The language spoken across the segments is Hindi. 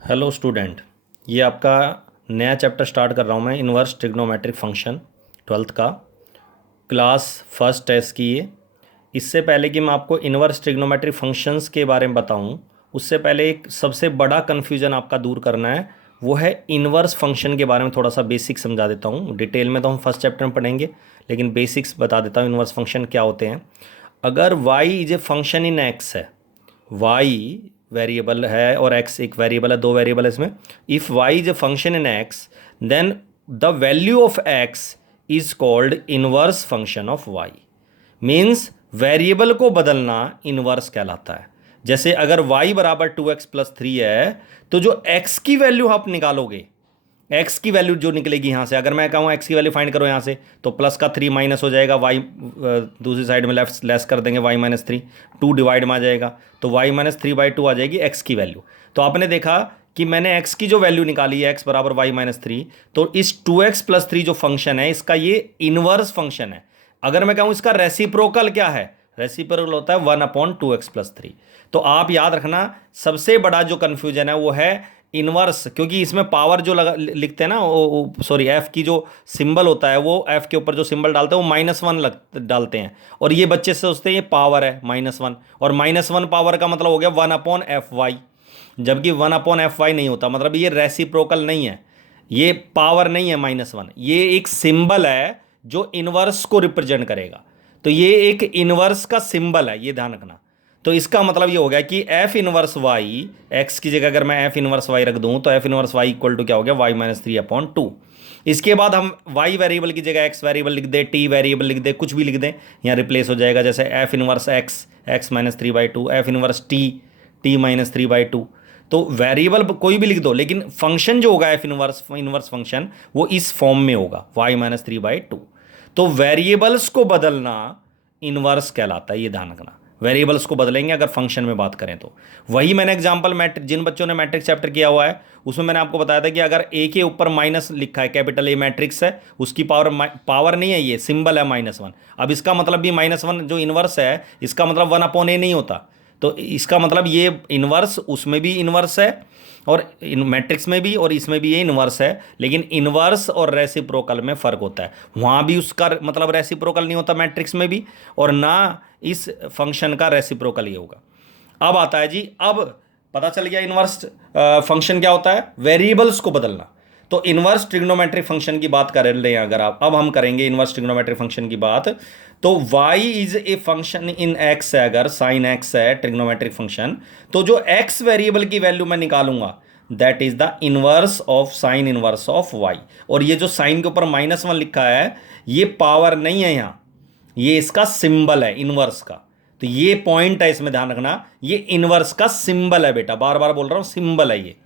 Hello student. ये आपका नया चैप्टर स्टार्ट कर रहा हूँ मैं, इन्वर्स ट्रिग्नोमेट्रिक फंक्शन, ट्वेल्थ का, क्लास फर्स्ट है इसकी ये। इससे पहले कि मैं आपको इन्वर्स ट्रिग्नोमेट्रिक फंक्शंस के बारे में बताऊँ, उससे पहले एक सबसे बड़ा कन्फ्यूजन आपका दूर करना है, वो है इन्वर्स फंक्शन के बारे में थोड़ा सा बेसिक समझा देता हूँ। डिटेल में तो हम फर्स्ट चैप्टर में पढ़ेंगे, लेकिन बेसिक्स बता देता हूँ इन्वर्स फंक्शन क्या होते हैं। अगर y is a function in x है, y वेरिएबल है और x एक वेरिएबल है, दो वेरिएबल है इसमें। If y is a function in x, then the value of x is called inverse function of y। Means variable को बदलना इनवर्स कहलाता है। जैसे अगर y बराबर 2x+3 है, तो जो x की वैल्यू आप निकालोगे, एक्स की वैल्यू जो निकलेगी यहाँ से, अगर मैं कहूँ एक्स की वैल्यू फाइंड करो यहाँ से, तो प्लस का 3 माइनस हो जाएगा, वाई दूसरी साइड में लेफ्ट लेस कर देंगे, वाई-3 2 डिवाइड में आ जाएगा, तो y-3/2 आ जाएगी एक्स की वैल्यू। तो आपने देखा कि मैंने एक्स की जो वैल्यू निकाली है, एक्स बराबर y-3, तो इस 2x+3 जो फंक्शन है इसका ये इनवर्स फंक्शन है। अगर मैं कहूँ इसका रेसिप्रोकल क्या है, रेसिप्रोकल होता है 1/2x+3। तो आप याद रखना, सबसे बड़ा जो कन्फ्यूजन है वो है इनवर्स, क्योंकि इसमें पावर जो लगा लिखते हैं ना, सॉरी एफ की जो सिंबल होता है, वो एफ के ऊपर जो सिंबल डालते हैं वो -1 डालते हैं, और ये बच्चे से सोचते हैं ये पावर है -1, और -1 पावर का मतलब हो गया 1/Fy, जबकि 1/Fy नहीं होता, मतलब ये रेसिप्रोकल नहीं है, ये पावर नहीं है -1, ये एक सिंबल है जो इनवर्स को रिप्रेजेंट करेगा। तो ये एक इनवर्स का सिंबल है, ये ध्यान रखना। तो इसका मतलब ये हो गया कि एफ इनवर्स वाई, एक्स की जगह अगर मैं एफ इनवर्स वाई रख दूं, तो f inverse y equal to क्या हो गया, y-3/2। इसके बाद हम y वेरिएबल की जगह x वेरिएबल लिख दे, t वेरिएबल लिख दे, कुछ भी लिख दें, यहाँ रिप्लेस हो जाएगा। जैसे F inverse x, x-3/2, F inverse t, t-3/2। तो वेरिएबल कोई भी लिख दो, लेकिन फंक्शन जो होगा एफ इनवर्स इनवर्स फंक्शन, वो इस फॉर्म में होगा, y-3/2। तो वेरिएबल्स को बदलना इनवर्स कहलाता है, ये ध्यान रखना। वेरिएबल्स को बदलेंगे अगर फंक्शन में बात करें तो। वही मैंने एग्जांपल मैट्रिक, जिन बच्चों ने मैट्रिक्स चैप्टर किया हुआ है उसमें मैंने आपको बताया था कि अगर ए के ऊपर माइनस लिखा है, कैपिटल ए मैट्रिक्स है, उसकी पावर नहीं है, ये सिंबल है -1। अब इसका मतलब भी -1 जो इनवर्स है, इसका मतलब 1/a नहीं होता। तो इसका मतलब ये इनवर्स उसमें भी इनवर्स है, और इन मैट्रिक्स में भी, और इसमें भी ये इनवर्स है। लेकिन इनवर्स और रेसिप्रोकल में फ़र्क होता है, वहाँ भी उसका मतलब रेसिप्रोकल नहीं होता मैट्रिक्स में भी, और ना इस फंक्शन का रेसिप्रोकल ये होगा। अब आता है जी, अब पता चल गया इनवर्स फंक्शन क्या होता है, वेरिएबल्स को बदलना। तो इनवर्स ट्रिग्नोमेट्रिक फंक्शन की बात कर रहे हैं अगर आप, अब हम करेंगे इनवर्स ट्रिग्नोमेट्रिक फंक्शन की बात। तो y is a function in x है, अगर साइन x है ट्रिग्नोमेट्रिक फंक्शन, तो जो x वेरिएबल की वैल्यू मैं निकालूंगा, that is the inverse of sine inverse of y। और ये जो साइन के ऊपर -1 लिखा है, ये पावर नहीं है यहाँ, ये इसका सिंबल है इनवर्स का। तो ये पॉइंट है, इसमें ध्यान रखना, ये इनवर्स का सिंबल है बेटा, बार बार बोल रहा हूं, सिंबल है ये,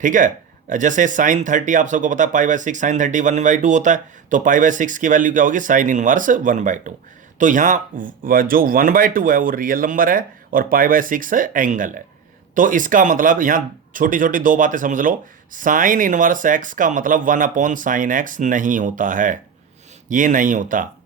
ठीक है। जैसे sin 30 आप सबको पता है π/6, sin 30 1/2 होता है, तो π/6 की वैल्यू क्या होगी, साइन इनवर्स 1/2। तो यहाँ जो 1/2 है वो रियल नंबर है, और π/6 एंगल है। तो इसका मतलब यहाँ छोटी छोटी दो बातें समझ लो, साइन इनवर्स x का मतलब 1/sin x नहीं होता है, ये नहीं होता।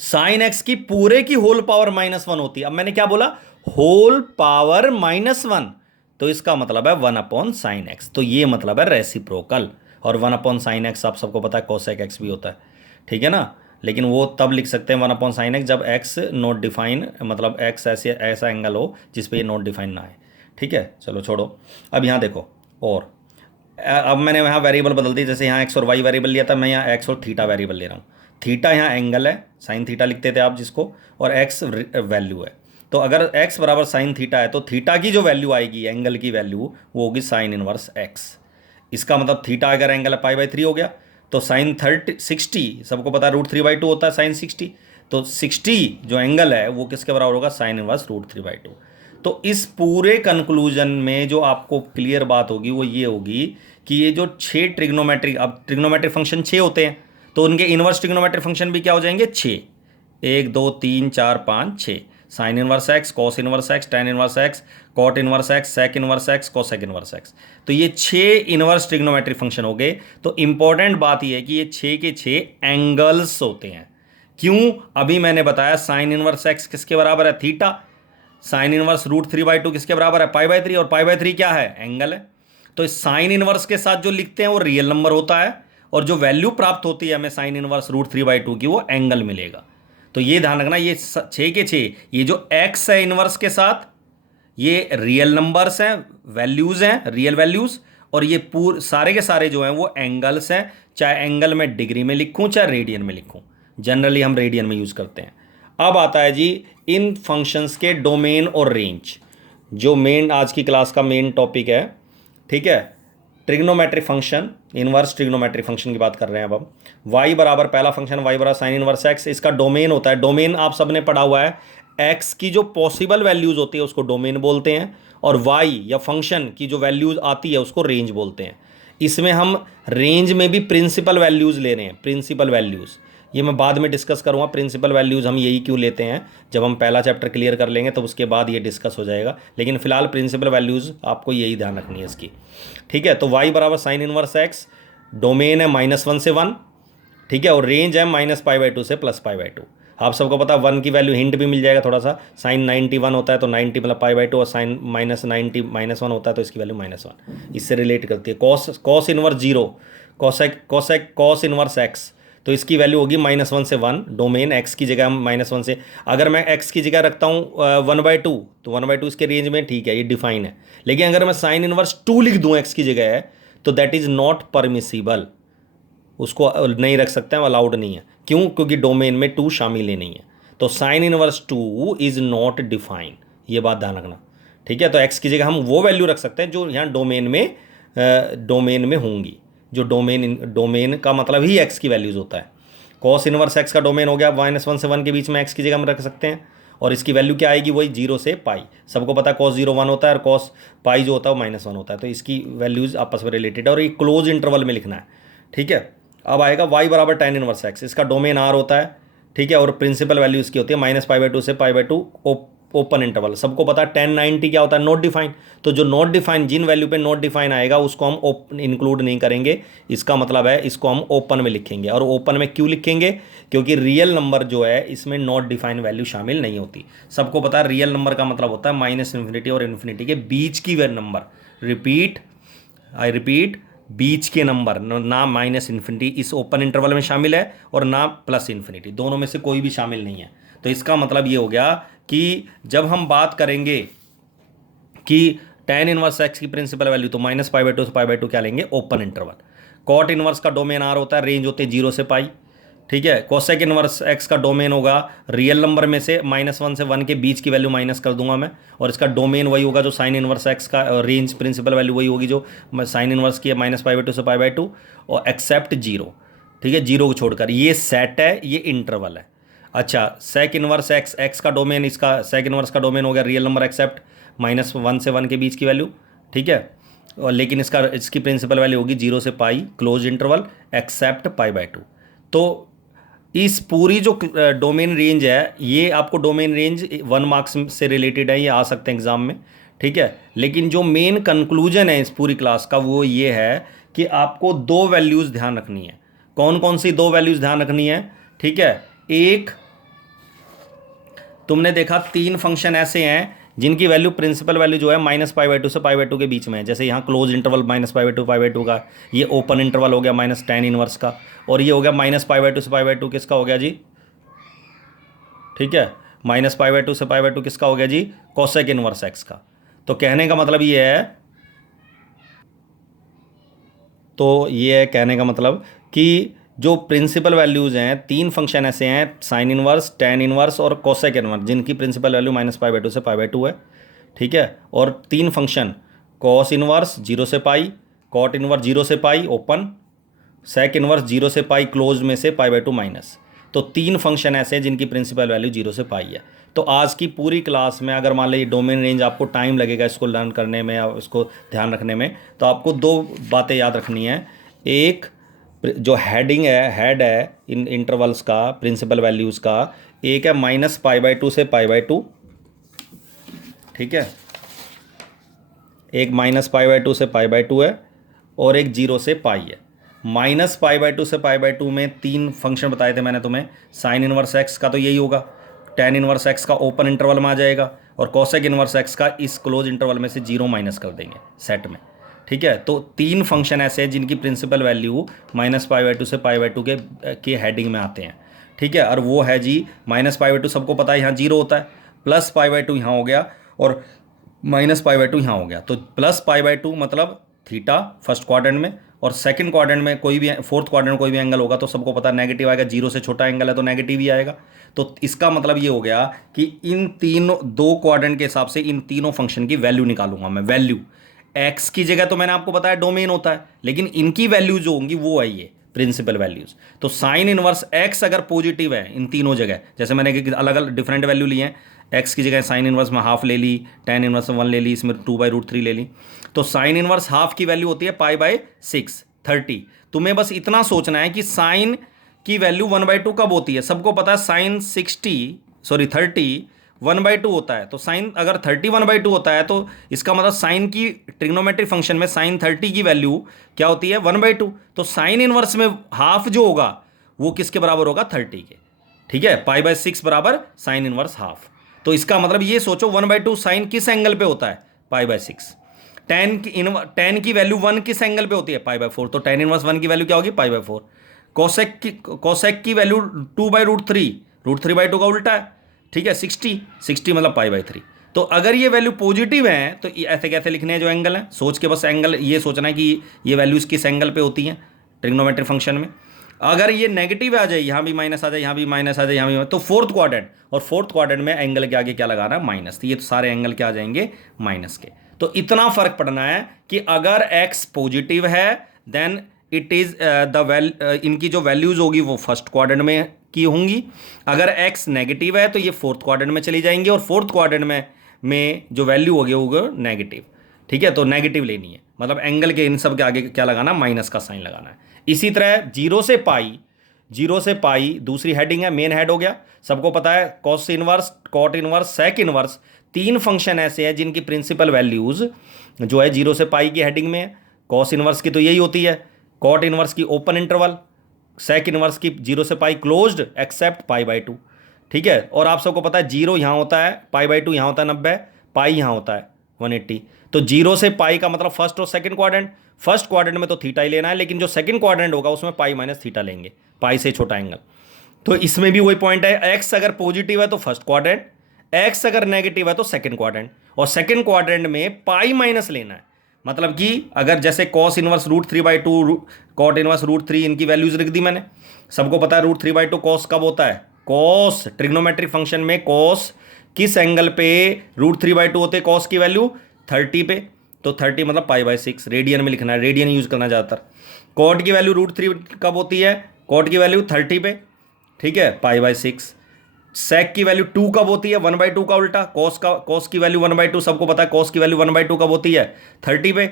साइन एक्स की पूरे की होल पावर -1 होती है। अब मैंने क्या बोला, होल पावर -1, तो इसका मतलब है 1/sin x, तो ये मतलब है रेसिप्रोकल। और 1/sin x आप सबको पता है cosec x भी होता है, ठीक है ना। लेकिन वो तब लिख सकते हैं 1/sin x जब x नॉट डिफाइन, मतलब x ऐसे ऐसा एंगल हो जिस पे ये नॉट डिफाइन ना है, ठीक है। चलो छोड़ो, अब यहाँ देखो, और अब मैंने यहाँ वेरिएबल बदल दी, जैसे यहाँ x और y वेरिएबल लिया था, मैं यहाँ x और थीटा वेरिएबल ले रहा हूँ। थीटा यहाँ एंगल है, साइन थीटा लिखते थे आप जिसको, और x वैल्यू है। तो अगर x बराबर साइन थीटा है, तो थीटा की जो वैल्यू आएगी, एंगल की वैल्यू, वो होगी साइन इनवर्स x। इसका मतलब थीटा अगर एंगल है π/3 हो गया, तो साइन 60 सबको पता है √3/2 होता है साइन 60, तो 60 जो एंगल है वो किसके बराबर होगा, साइन इनवर्स √3/2। तो इस पूरे कंक्लूजन में जो आपको क्लियर बात होगी वो ये होगी कि ये जो 6 ट्रिग्नोमेट्रिक, अब ट्रिग्नोमेट्रिक फंक्शन 6 होते हैं, तो उनके इनवर्स ट्रिग्नोमेट्रिक फंक्शन भी क्या हो जाएंगे, 6, 1 2 3 4 5 6। Sine inverse x, cos inverse x, tan inverse x, cot inverse x, sec inverse x, cosec inverse x. तो ये 6 इनवर्स ट्रिग्नोमेट्रिक फंक्शन हो गए। तो इंपॉर्टेंट बात ये है कि ये 6 के 6 एंगल्स होते हैं। क्यों, अभी मैंने बताया साइन इनवर्स एक्स किसके बराबर है, थीटा। साइन इनवर्स √3/2 किसके बराबर है? π/3, और π/3 क्या है? एंगल है। तो इस साइन इनवर्स के साथ जो लिखते हैं वो रियल नंबर होता है, और जो वैल्यू प्राप्त होती है हमें साइन इनवर्स √3/2 की, वो एंगल मिलेगा। तो ये ध्यान रखना, ये 6 के 6, ये जो एक्स है इनवर्स के साथ, ये रियल नंबर्स हैं, वैल्यूज हैं, रियल वैल्यूज, और ये पूरे सारे के सारे जो हैं वो एंगल्स हैं, चाहे एंगल में डिग्री में लिखूं चाहे रेडियन में लिखूं। जनरली हम रेडियन में यूज करते हैं। अब आता है जी इन फंक्शंस के डोमेन और रेंज, जो मेन आज की क्लास का मेन टॉपिक है। ठीक है, trigonometric function, inverse trigonometric function की बात कर रहे हैं अब हम। y बराबर पहला फंक्शन y बराबर साइन इनवर्स x, इसका डोमेन होता है, डोमेन आप सबने पढ़ा हुआ है, x की जो पॉसिबल वैल्यूज होती है उसको डोमेन बोलते हैं, और y या फंक्शन की जो वैल्यूज आती है उसको रेंज बोलते हैं। इसमें हम रेंज में भी प्रिंसिपल वैल्यूज ले रहे हैं, प्रिंसिपल वैल्यूज, ये मैं बाद में डिस्कस करूँगा। प्रिंसिपल वैल्यूज़ हम यही क्यों लेते हैं, जब हम पहला चैप्टर क्लियर कर लेंगे तो उसके बाद ये डिस्कस हो जाएगा, लेकिन फिलहाल प्रिंसिपल वैल्यूज़ आपको यही ध्यान रखनी है इसकी। ठीक है, तो y बराबर साइन इनवर्स x, डोमेन है -1 से 1, ठीक है, और रेंज है -π/2 से +π/2। आप सबको पता है 1 की वैल्यू हिंट भी मिल जाएगा थोड़ा सा, साइन 91 होता है तो 90 मतलब π/2, और साइन -90 -1 होता है तो इसकी वैल्यू -1, इससे रिलेट करती है। Cos inverse 0, cos inverse x, तो इसकी वैल्यू होगी -1 से 1, डोमेन x की जगह हम -1 से, अगर मैं x की जगह रखता हूँ 1/2 तो 1/2 इसके रेंज में, ठीक है, ये डिफाइन है। लेकिन अगर मैं साइन इनवर्स 2 लिख दूँ x की जगह है तो दैट इज़ नॉट परमिसिबल, उसको नहीं रख सकते हैं, अलाउड नहीं है। क्यों? क्योंकि डोमेन में 2 शामिल ही नहीं है। तो sine inverse 2 is not define, ये बात ध्यान रखना। ठीक है, तो x की जगह हम वो वैल्यू रख सकते हैं जो यहाँ डोमेन में होंगी, जो डोमेन का मतलब ही x की वैल्यूज़ होता है। कॉस इनवर्स x का डोमेन हो गया -1 से 1 के बीच में, x की जगह हम रख सकते हैं, और इसकी वैल्यू क्या आएगी? वही 0 से π। सबको पता है cos 0 1 होता है, और cos π जो होता है वो -1 होता है, तो इसकी वैल्यूज़ आपस में रिलेटेड है, और ये क्लोज इंटरवल में लिखना है। ठीक है, अब आएगा y बराबर tan इनवर्स x, इसका डोमेन r होता है। ठीक है, और प्रिंसिपल वैल्यू इसकी होती है -π/2 से π/2, ओपन इंटरवल। सबको पता है tan 90 क्या होता है? Not define. तो जो नॉट डिफाइन, जिन वैल्यू पे नॉट डिफाइन आएगा उसको हम ओपन इंक्लूड नहीं करेंगे, इसका मतलब है इसको हम ओपन में लिखेंगे। और ओपन में क्यों लिखेंगे? क्योंकि रियल नंबर जो है इसमें नॉट डिफाइन वैल्यू शामिल नहीं होती। सबको पता है रियल नंबर का मतलब होता है -∞ और इन्फिनिटी के बीच की नंबर। आई रिपीट, बीच के नंबर, ना -∞ इस ओपन इंटरवल में शामिल है और ना +∞, दोनों में से कोई भी शामिल नहीं है। तो इसका मतलब ये हो गया कि जब हम बात करेंगे कि tan इनवर्स x की प्रिंसिपल वैल्यू, तो -π/2 से π/2 क्या लेंगे? Open interval. कॉट इनवर्स का डोमेन r होता है, रेंज होते हैं 0 से π। ठीक है, कोसेक इनवर्स x का डोमेन होगा रियल नंबर में से -1 से 1 के बीच की वैल्यू माइनस कर दूंगा मैं, और इसका डोमेन वही होगा जो साइन इनवर्स x का, रेंज प्रिंसिपल वैल्यू वही होगी जो साइन इनवर्स की है -π/2 से π/2, और एक्सेप्ट 0। ठीक है, 0 को छोड़कर। ये सेट है, ये इंटरवल है। अच्छा, सेक इनवर्स x का डोमेन, इसका सेक इनवर्स का डोमेन हो गया रियल नंबर एक्सेप्ट -1 से 1 के बीच की वैल्यू। ठीक है, और लेकिन इसकी प्रिंसिपल वैल्यू होगी 0 से π, क्लोज इंटरवल, एक्सेप्ट π/2। तो इस पूरी जो डोमेन रेंज है, ये आपको डोमेन रेंज 1 मार्क्स से रिलेटेड है, ये आ सकते हैं एग्जाम में। ठीक है, लेकिन जो मेन कंक्लूजन है इस पूरी क्लास का वो ये है कि आपको 2 वैल्यूज़ ध्यान रखनी है। कौन कौन सी 2 वैल्यूज़ ध्यान रखनी है? ठीक है, एक, तुमने देखा 3 फंक्शन ऐसे हैं जिनकी वैल्यू प्रिंसिपल वैल्यू जो है -π/2 से π/2 के बीच में है। जैसे यहाँ क्लोज इंटरवल -π/2 का, ये ओपन इंटरवल हो गया -tan इनवर्स का, और ये हो गया -π/2 से π/2 किसका हो गया जी? ठीक है, -π/2 से π/2 किसका हो गया जी? कोसेक इनवर्स x का। तो कहने का मतलब ये है, कहने का मतलब कि जो प्रिंसिपल वैल्यूज़ हैं, 3 फंक्शन ऐसे हैं, साइन इनवर्स, tan इनवर्स और कोसेक इनवर्स, जिनकी प्रिंसिपल वैल्यू -π/2 से π/2 है। ठीक है, और 3 फंक्शन, कॉस इनवर्स 0 से π, कॉट इनवर्स 0 से π ओपन, सेक इनवर्स 0 से π क्लोज में से π/2 माइनस। तो 3 फंक्शन ऐसे हैं जिनकी प्रिंसिपल वैल्यू 0 से π है। तो आज की पूरी क्लास में अगर मान लीजिए डोमेन रेंज आपको टाइम लगेगा इसको लर्न करने में या इसको ध्यान रखने में, तो आपको 2 बातें याद रखनी है। एक, जो हेड है इन इंटरवल्स का, प्रिंसिपल वैल्यूज़ का, एक है -π/2 से π/2। ठीक है, एक -π/2 से π/2 है और एक 0 से π है। -π/2 से π/2 में 3 फंक्शन बताए थे मैंने तुम्हें। साइन इनवर्स x का तो यही होगा, tan इनवर्स x का ओपन इंटरवल में आ जाएगा, और कोसेक इनवर्स एक्स का इस क्लोज इंटरवल में से 0 माइनस कर देंगे सेट में। ठीक है, तो 3 फंक्शन ऐसे हैं जिनकी प्रिंसिपल वैल्यू -π/2 से π/2 के हेडिंग में आते हैं। ठीक है, और वो है जी -π/2 सबको पता है यहाँ 0 होता है, +π/2 यहाँ हो गया और -π/2 यहाँ हो गया। तो +π/2 मतलब थीटा फर्स्ट क्वाड्रेंट में, और सेकंड क्वाड्रेंट में कोई भी, फोर्थ क्वाड्रेंट में कोई भी एंगल होगा तो सबको पता नेगेटिव आएगा, 0 से छोटा एंगल है तो नेगेटिव ही आएगा। तो इसका मतलब ये हो गया कि इन तीनों 2 क्वाड्रेंट के हिसाब से इन तीनों फंक्शन की वैल्यू निकालूंगा मैं। वैल्यू एक्स की जगह तो मैंने आपको बताया डोमेन होता है, लेकिन इनकी वैल्यू जो होंगी वो है ये प्रिंसिपल वैल्यूज। तो साइन इनवर्स एक्स अगर पॉजिटिव है इन तीनों जगह, जैसे मैंने अलग अलग डिफरेंट वैल्यू ली हैं, एक्स की जगह साइन इनवर्स में हाफ ले ली, tan इनवर्स में 1 ले ली, इसमें 2/√3 ले ली, तो साइन इनवर्स हाफ की वैल्यू होती है π/6 30। तुम्हें बस इतना सोचना है कि साइन की वैल्यू 1/2 कब होती है। सबको पता है साइन 30 1/2 होता है। तो साइन अगर 30 1/2 होता है तो इसका मतलब साइन की ट्रिग्नोमेट्रिक फंक्शन में साइन 30 की वैल्यू क्या होती है 1/2। तो साइन इनवर्स में हाफ जो होगा वो किसके बराबर होगा 30 के। ठीक है, π/6 बराबर साइन इनवर्स हाफ। तो इसका मतलब ये सोचो 1/2 साइन किस एंगल पे होता है π/6। tan की वैल्यू 1 किस एंगल पे होती है π/4। तो tan इनवर्स 1 की वैल्यू क्या होगी π/4। कोसेक की वैल्यू 2/√3, √3/2 का उल्टा है। ठीक है, 60 मतलब π/3। तो अगर ये वैल्यू पॉजिटिव है तो ऐसे कैसे लिखने हैं जो एंगल है, सोच के बस एंगल ये सोचना है कि ये वैल्यूज किस एंगल पे होती हैं ट्रिग्नोमेट्रिक फंक्शन में। अगर ये नेगेटिव आ जाए, यहाँ भी माइनस आ जाए, यहाँ भी माइनस आ जाए, यहाँ भी, तो फोर्थ क्वाड्रेंट, और फोर्थ क्वाड्रेंट में एंगल के आगे क्या लगाना है माइनस। तो ये तो सारे एंगल क्या आ जाएंगे माइनस के। तो इतना फर्क पड़ना है कि अगर x पॉजिटिव है देन इट इज इनकी जो वैल्यूज होगी वो फर्स्ट क्वाड्रेंट में की होंगी। अगर x नेगेटिव है तो ये फोर्थ क्वाड्रेंट में चली जाएंगी, और फोर्थ क्वाड्रेंट में जो वैल्यू होगी वो नेगेटिव। ठीक है, तो नेगेटिव लेनी है, मतलब एंगल के इन सब के आगे क्या लगाना, माइनस का साइन लगाना है। इसी तरह 0 से पाई दूसरी हेडिंग है, मेन हेड हो गया। सबको पता है cos inverse, cot inverse, sec inverse, 3 function ऐसे हैं जिनकी प्रिंसिपल वैल्यूज जो है 0 से पाई की हेडिंग में है। कॉस इनवर्स की तो यही होती है, कॉट इनवर्स की ओपन इंटरवल, सेक इनवर्स की 0 से पाई क्लोज्ड एक्सेप्ट π/2। ठीक है, और आप सबको पता है 0 यहाँ होता है, π/2 यहाँ होता है 90, पाई यहाँ होता है 180। तो 0 से पाई का मतलब फर्स्ट और सेकंड क्वाड्रेंट। फर्स्ट क्वाड्रेंट में तो थीटा ही लेना है, लेकिन जो सेकंड क्वाड्रेंट होगा उसमें π-θ लेंगे, पाई से छोटा एंगल। तो इसमें भी वही पॉइंट है, एक्स अगर पॉजिटिव है तो फर्स्ट क्वाड्रेंट, एक्स अगर नेगेटिव है तो सेकंड क्वाड्रेंट, और सेकंड क्वाड्रेंट में पाई माइनस लेना है। मतलब कि अगर जैसे कॉस इनवर्स √3/2, कॉट इनवर्स √3, इनकी वैल्यूज लिख दी मैंने। सबको पता है √3/2 कॉस कब होता है, कॉस ट्रिग्नोमेट्रिक फंक्शन में कॉस किस एंगल पे √3/2 होते, कॉस की वैल्यू 30 पे। तो 30 मतलब π/6, रेडियन में लिखना है, रेडियन यूज करना ज़्यादातर। कॉट की वैल्यू √3 कब होती है, कॉट की वैल्यू 30 पे। ठीक है, पा/6। सेक की वैल्यू 2 कब होती है, 1/2 का उल्टा। कॉस की वैल्यू 1/2 सबको पता है, कॉस की वैल्यू 1/2 कब होती है 30 पे।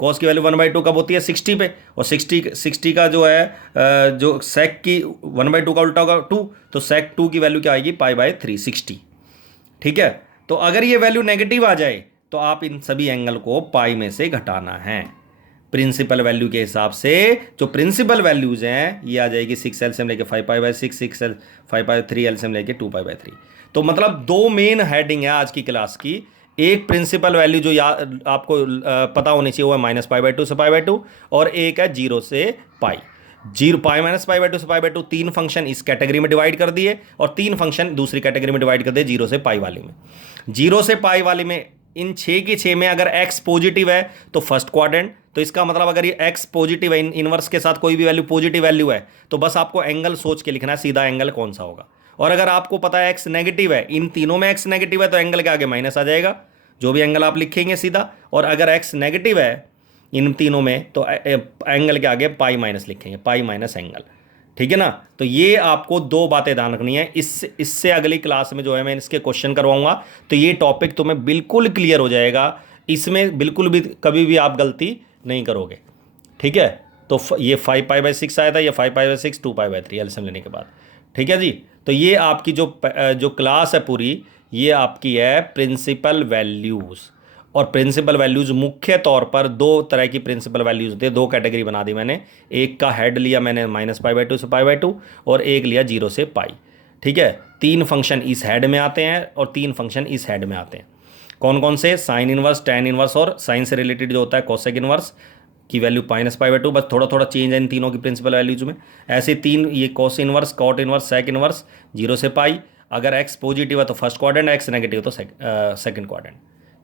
कॉस की वैल्यू 1/2 कब होती है 60 पे, और 60 का जो है जो सेक की 1/2 का उल्टा होगा 2, तो सेक 2 की वैल्यू क्या आएगी π/3 60। ठीक है, तो अगर ये वैल्यू नेगेटिव आ जाए तो आप इन सभी एंगल को पाई में से घटाना है। प्रिंसिपल वैल्यू के हिसाब से जो प्रिंसिपल वैल्यूज हैं ये आ जाएगी 6 एलसीएम लेके 5π/6, 5/3 एलसीएम लेके 2π/3। तो मतलब 2 मेन हेडिंग है आज की क्लास की। एक प्रिंसिपल वैल्यू जो आपको पता होनी चाहिए वो है -π/2 से π/2, और एक है 0 से पाई। 0 π-π/2 से π/2 3 फंक्शन इस कैटेगरी में डिवाइड कर दिए, और 3 फंक्शन दूसरी कैटेगरी में डिवाइड कर दिए 0 से पाई वाली में। 0 से पाई वाली में इन 6 की 6 में अगर x पॉजिटिव है तो फर्स्ट क्वाड्रेंट। तो इसका मतलब अगर ये x पॉजिटिव है, इनवर्स के साथ कोई भी वैल्यू पॉजिटिव वैल्यू है, तो बस आपको एंगल सोच के लिखना है सीधा एंगल कौन सा होगा। और अगर आपको पता है x नेगेटिव है, इन तीनों में x नेगेटिव है, तो एंगल के आगे माइनस आ जाएगा, जो भी एंगल आप लिखेंगे सीधा। और अगर x नेगेटिव है इन तीनों में तो एंगल के आगे पाई माइनस लिखेंगे, पाई माइनस एंगल। ठीक है ना। तो ये आपको 2 बातें ध्यान रखनी है। इससे अगली क्लास में जो है मैं इसके क्वेश्चन करवाऊंगा, तो ये टॉपिक तुम्हें बिल्कुल क्लियर हो जाएगा। इसमें बिल्कुल भी कभी भी आप गलती नहीं करोगे। ठीक है, तो ये 5π/6 आया था, ये 5π/6 2π/3 एलसीएम लेने के बाद। ठीक है जी, तो ये आपकी जो क्लास है पूरी, ये आपकी है प्रिंसिपल वैल्यूज़। और प्रिंसिपल वैल्यूज़ मुख्य तौर पर 2 तरह की प्रिंसिपल वैल्यूज़ होती है, 2 कैटेगरी बना दी मैंने। एक का हेड लिया मैंने -π/2 से π/2, और एक लिया 0 से पाई। ठीक है, 3 फंक्शन इस हेड में आते हैं और 3 फंक्शन इस हेड में आते हैं। कौन कौन से? साइन इनवर्स, टेन इनवर्स और साइन से रिलेटेड जो होता है कोसेक इनवर्स की वैल्यू -π/2। बस थोड़ा थोड़ा चेंज है इन तीनों की प्रिंसिपल वैल्यूज में। ऐसे 3 ये cos inverse, cot inverse, sec inverse 0 से पाई। अगर एक्स पॉजिटिव है तो फर्स्ट क्वाड्रेंट, एक्स नेगेटिव तो सेकंड क्वाड्रेंट।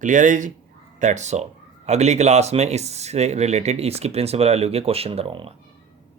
क्लियर है जी? That's all. अगली क्लास में इससे रिलेटेड इसकी प्रिंसिपल वैल्यू के क्वेश्चन करवाऊंगा।